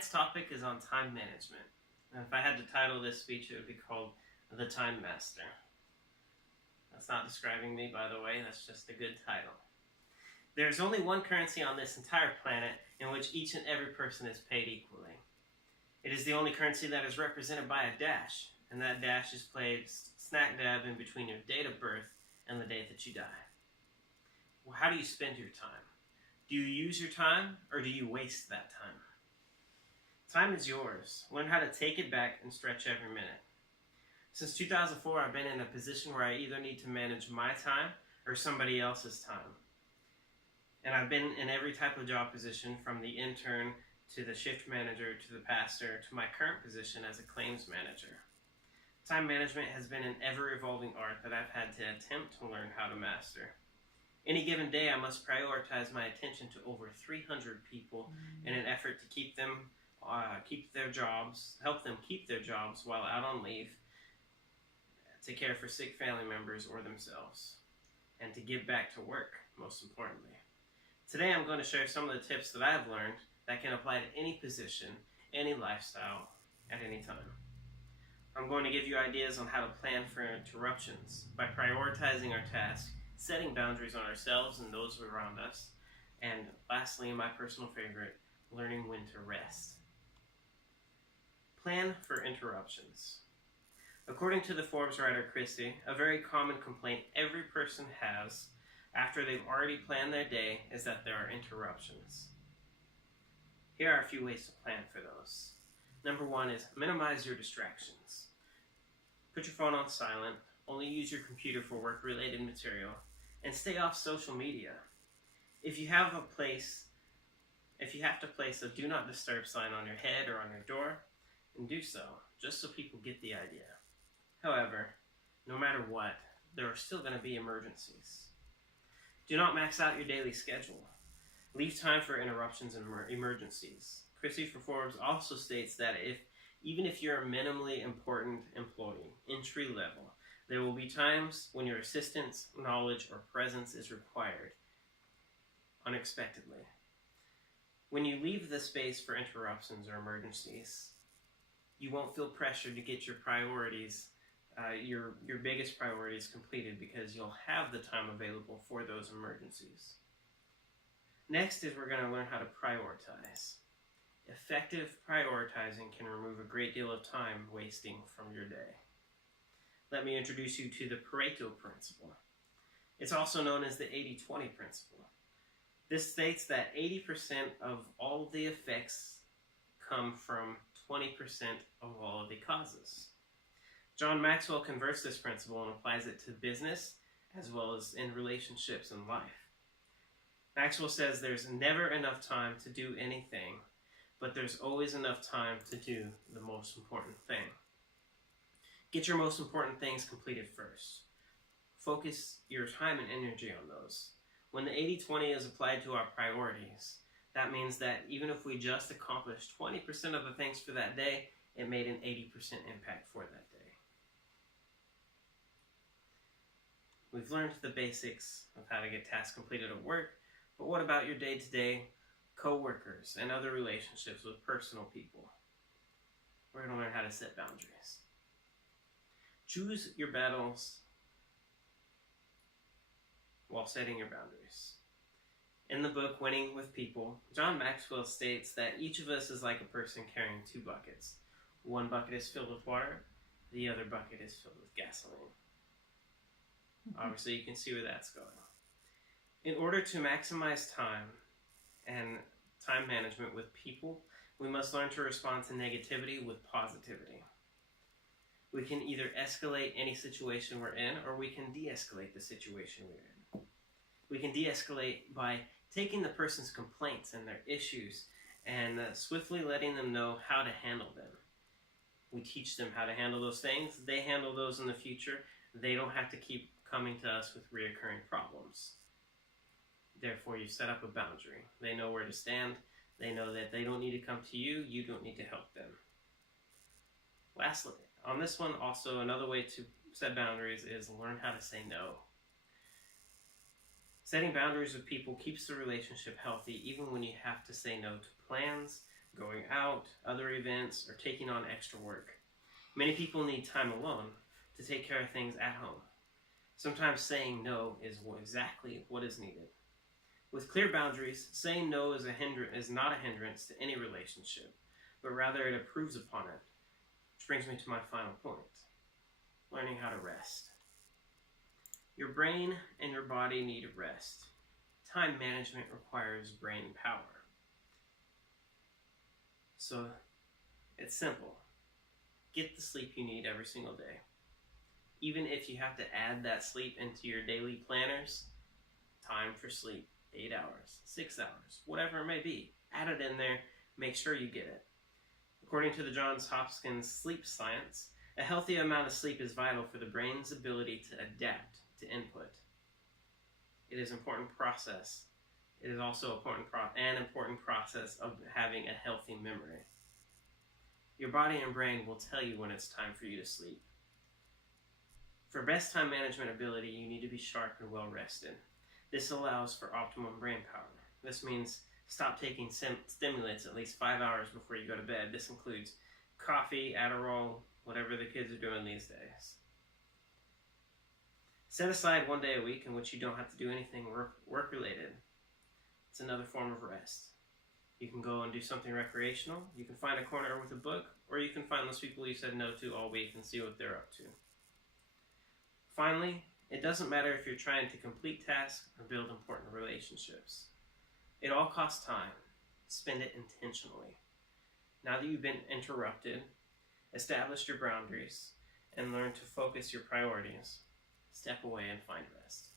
Tonight's topic is on time management. And if I had to title this speech, it would be called The Time Master. That's not describing me, by the way, that's just a good title. There's only one currency on this entire planet in which each and every person is paid equally. It is the only currency that is represented by a dash, and that dash is placed smack dab in between your date of birth and the day that you die. Well, how do you spend your time? Do you use your time, or do you waste that time? Time is yours. Learn how to take it back and stretch every minute. Since 2004, I've been in a position where I either need to manage my time or somebody else's time. And I've been in every type of job position, from the intern to the shift manager to the pastor to my current position as a claims manager. Time management has been an ever-evolving art that I've had to attempt to learn how to master. Any given day, I must prioritize my attention to over 300 people in an effort to keep their jobs, help them keep their jobs while out on leave, to care for sick family members or themselves, and to give back to work, most importantly. Today I'm going to share some of the tips that I've learned that can apply to any position, any lifestyle, at any time. I'm going to give you ideas on how to plan for interruptions by prioritizing our tasks, setting boundaries on ourselves and those around us, and lastly, my personal favorite, learning when to rest. Plan for interruptions. According to the Forbes writer Christy, a very common complaint every person has after they've already planned their day is that there are interruptions. Here are a few ways to plan for those. Number one is minimize your distractions. Put your phone on silent, only use your computer for work-related material, and stay off social media. If you have to place a do not disturb sign on your head or on your door, then do so, just so people get the idea. However, no matter what, there are still going to be emergencies. Do not max out your daily schedule. Leave time for interruptions and emergencies. Christy for Forbes also states that even if you're a minimally important employee, entry level, there will be times when your assistance, knowledge, or presence is required unexpectedly. When you leave the space for interruptions or emergencies, you won't feel pressured to get your priorities, your biggest priorities completed, because you'll have the time available for those emergencies. Next is we're going to learn how to prioritize. Effective prioritizing can remove a great deal of time wasting from your day. Let me introduce you to the Pareto principle. It's also known as the 80-20 principle. This states that 80% of all of the effects come from 20% of all of the causes. John Maxwell converts this principle and applies it to business as well as in relationships and life. Maxwell says there's never enough time to do anything, but there's always enough time to do the most important thing. Get your most important things completed first. Focus your time and energy on those. When the 80-20 is applied to our priorities, that means that even if we just accomplished 20% of the things for that day, it made an 80% impact for that day. We've learned the basics of how to get tasks completed at work, but what about your day-to-day co-workers and other relationships with personal people? We're going to learn how to set boundaries. Choose your battles while setting your boundaries. In the book, Winning with People, John Maxwell states that each of us is like a person carrying two buckets. One bucket is filled with water, the other bucket is filled with gasoline. Obviously, you can see where that's going. In order to maximize time and time management with people, we must learn to respond to negativity with positivity. We can either escalate any situation we're in, or we can de-escalate the situation we're in. We can de-escalate by taking the person's complaints and their issues and swiftly letting them know how to handle them. We teach them how to handle those things. They handle those in the future. They don't have to keep coming to us with reoccurring problems. Therefore, you set up a boundary. They know where to stand. They know that they don't need to come to you. You don't need to help them. Lastly, on this one, also another way to set boundaries is learn how to say no. Setting boundaries with people keeps the relationship healthy even when you have to say no to plans, going out, other events, or taking on extra work. Many people need time alone to take care of things at home. Sometimes saying no is exactly what is needed. With clear boundaries, saying no is not a hindrance to any relationship, but rather it improves upon it. Which brings me to my final point: learning how to rest. Your brain and your body need rest. Time management requires brain power. So it's simple. Get the sleep you need every single day. Even if you have to add that sleep into your daily planners, time for sleep, 8 hours, 6 hours, whatever it may be. Add it in there, make sure you get it. According to the Johns Hopkins Sleep Science, a healthy amount of sleep is vital for the brain's ability to adapt to input. It is an important process. It is also an important process of having a healthy memory. Your body and brain will tell you when it's time for you to sleep. For best time management ability, you need to be sharp and well rested. This allows for optimum brain power. This means stop taking stimulants at least 5 hours before you go to bed. This includes coffee, Adderall, whatever the kids are doing these days. Set aside 1 day a week in which you don't have to do anything work-related. It's another form of rest. You can go and do something recreational. You can find a corner with a book, or you can find those people you said no to all week and see what they're up to. Finally, it doesn't matter if you're trying to complete tasks or build important relationships. It all costs time. Spend it intentionally. Now that you've been interrupted, establish your boundaries, and learn to focus your priorities, step away and find rest.